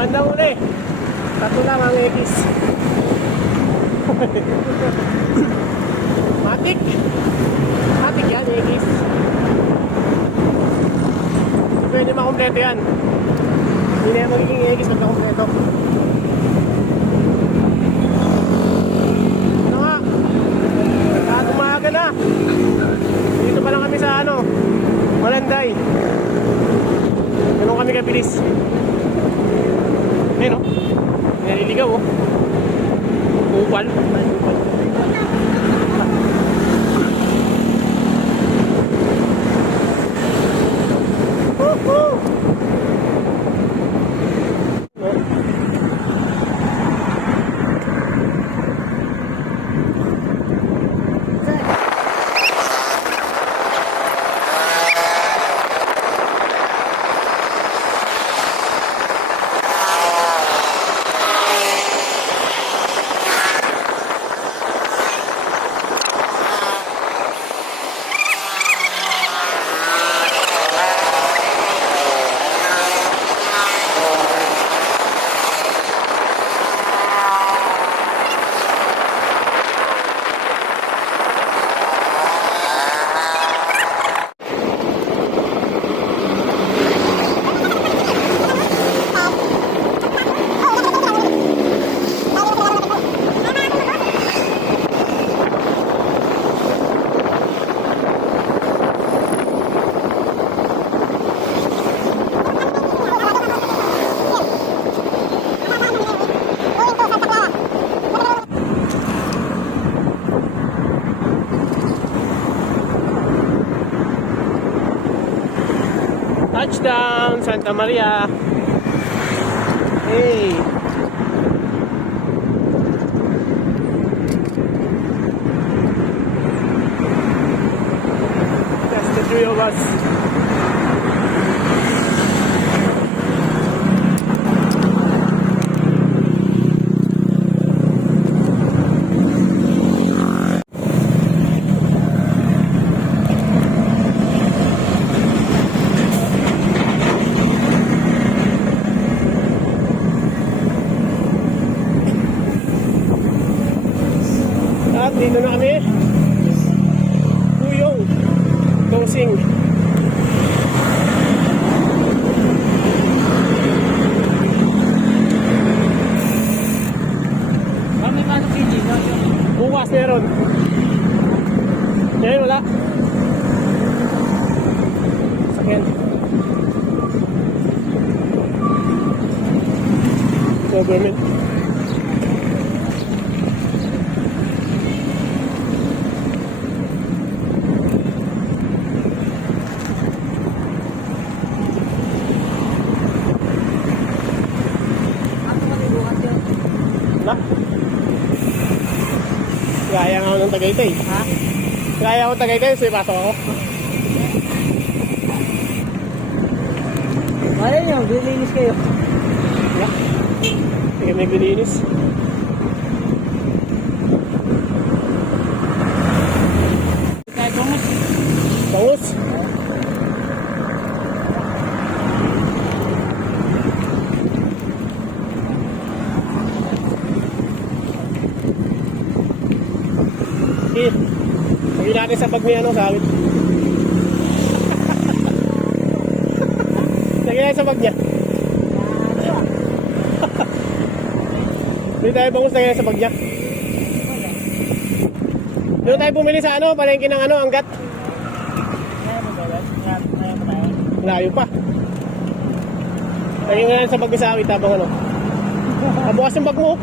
Bandang uli. Tatlo lang ang X. Matik. Matik yan, X. Pwede makompleto yan. Hindi na yan magiging X pag nakompleto. Ano nga? Umaga na. Dito pa lang kami sa ano, Malanday. Ganun kami kabilis. Ayun o. Naliligaw o. Upal. Touchdown, Santa Maria. Hey. That's the three of us. At dito na kami. Puyong Dosing. May pasok hindi no? Bukas meron. Ngayon wala. Sakyan. Government. Kaya nga ako ng Tagaytay. Ha? Kaya ako ng Tagaytay, so ipasok ako. Wala nyo, bilinis kayo. Yeah. Sige, may bilinis. Kahit bumus. Bangus. Sige. Sabi natin sa bag ni ano, sawit. Lagyan natin sa bag niya. Hindi tayo bangus, lagyan sa bag niya. Doon tayo bumili sa ano, palengke ng ano, anggat. Layo pa. Lagyan nga lang sa bag ni sawit habang ano. Bukas yung bag mo.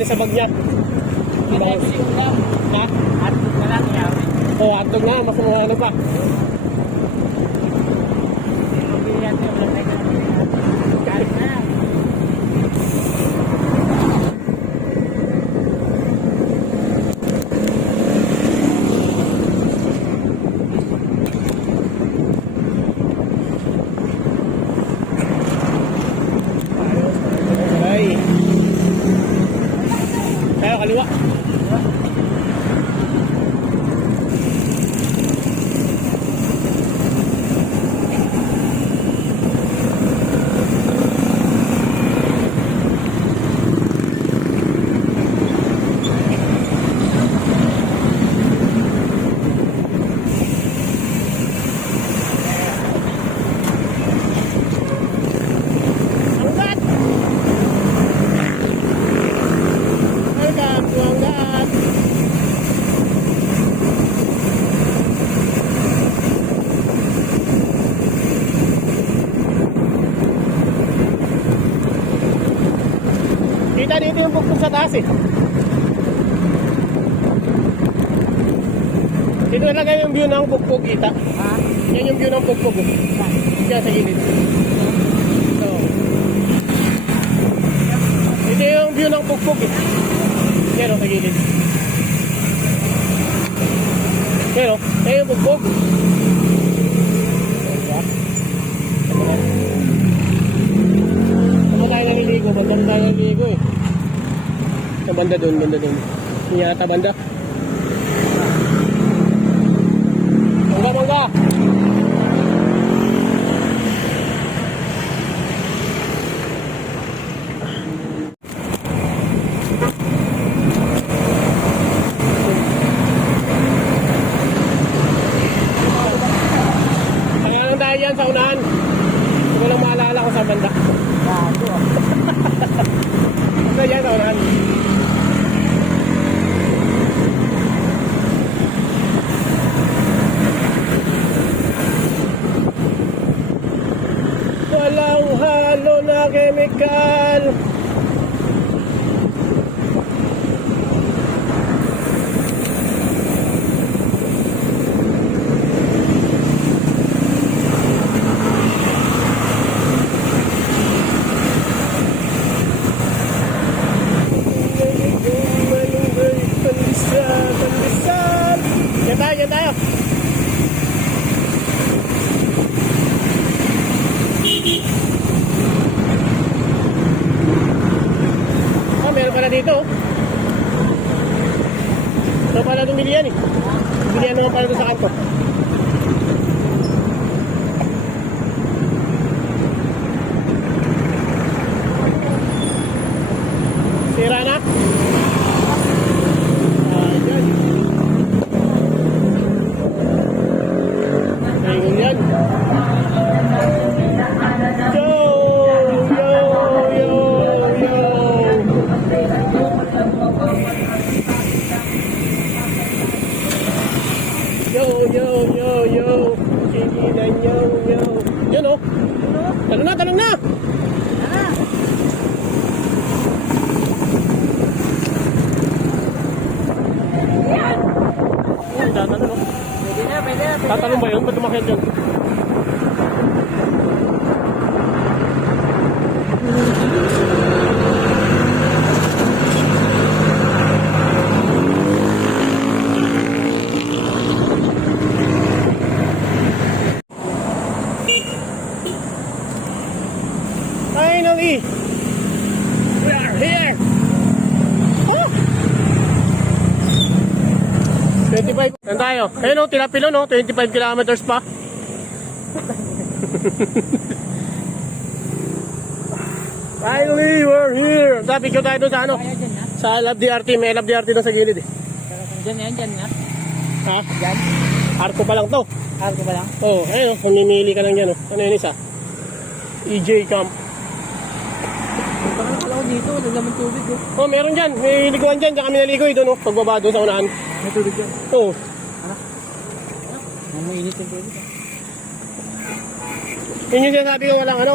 Sa bag niya. Ha? Hotdog na lang yawi. Oh, hotdog na, mas ano pa. Pagbilihan nyo, wala tayo na. Kahit na. sa kaliwa. Angkat! Angkat, angkat! Kita dito yung bukbuk sa taas eh. Dito talaga yung view ng bukbuk kita. Ha? Yan yung view ng bukbuk. Diyan sa gilid. So, ito yung view ng bukbuk eh. Yan o, sa gilid. Yan o, yan yung bukbuk. Saan tayo naliligo? Banda tayo naliligo eh. Sa banda dun, banda dun. Yung yata banda. Mangga, mangga! Kaya lang tayo yan sa unahan. Hindi ko lang maalala kung sa banda. Gago ah. Basta yan sa unahan. Walang halo na chemical. Pandesal. Yan tayo, yan tayo. Ah, meron pala dito. Ito pala itong bilihan eh. Bilihan naman pala ito sa kanto. Sira na? Ayan. Ayun yan. Yo! Yo! Yo! Yo! Yo, yo, yo, yo. Singinan, yo, yo. Yan o. Talong na, talong na. Tatalong o. Pwede na, pwede na. Tatalong ba yun? Ba't tumakit yun? Finally! We are here! Oh! 25. Saan tayo? Ayun o, Tinapilo no? 25 kilometers pa. Finally, we're here! Sabi ko tayo doon sa ano? Kaya dyan na. Sa LFDRT. May LFDRT doon sa gilid eh. Dyan yan, dyan na. Ha? Dyan. Arko pa lang to. Arko ba lang? Oh, ayun o. Kung nimili ka lang dyan o. Ano yun isa? EJ Camp. Baka nakala ko dito, wala naman tubig oh. Oh, meron dyan. May liguan dyan. Diyan kami naligo eh doon o. Pagbaba doon sa unahan. May tubig dyan. Oo. Mamuinit yung tubig ah. Yun yung sinasabi ko walang ano.